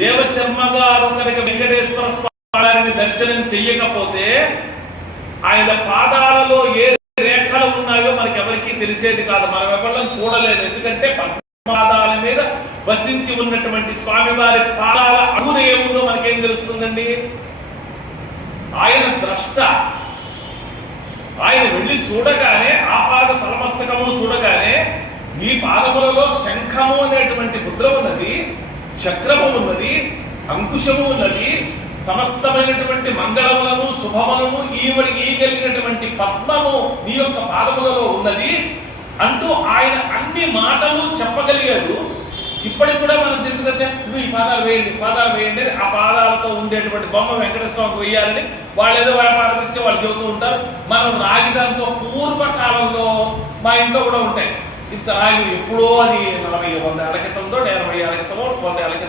దేవశర్మ గారు కనుక వెంకటేశ్వర స్వామిని దర్శనం చెయ్యకపోతే ఆయన పాదాలలో ఏ రేఖలు ఉన్నాయో మనకెవరికీ తెలిసేది కాదు. మనం ఎవరిని చూడలేదు. ఎందుకంటే పాదాల మీద వసించి ఉన్నటువంటి స్వామివారి పాదాల అడుగున ఏముందో మనకేం తెలుస్తుందండి? ఆయన ద్రష్ట. ఆయన వెళ్ళి చూడగానే ఆ పాద తలమస్తకము చూడగానే నీ పాదములలో శంఖము అనేటువంటి ముద్ర ఉన్నది, చక్రము ఉన్నది, అంకుశము ఉన్నది, సమస్తమైనటువంటి మంగళములను శుభములను ఈగలిగినటువంటి పద్మము నీ యొక్క పాదములలో ఉన్నది అంటూ ఆయన అన్ని మాటలు చెప్పగలిగాడు. ఇప్పటికి కూడా మనం తిరుగుతుంటే నువ్వు ఈ పాదాలు వేయండి ఆ పాదాలతో ఉండేటువంటి బొమ్మ వెంకటేశ్వరకి వేయాలని వాళ్ళు ఏదో వ్యాపారం ఇచ్చి వాళ్ళు చెబుతూ ఉంటారు. మనం రాగిదాంతో పూర్వకాలంలో మా ఇంట్లో కూడా ఉంటాయి. ఇంత రాగి ఎప్పుడో అది 40-100 ఏళ్ల క్రితంలో 80 ఏళ్ల క్రితమో 100 ఏళ్ల క్రితం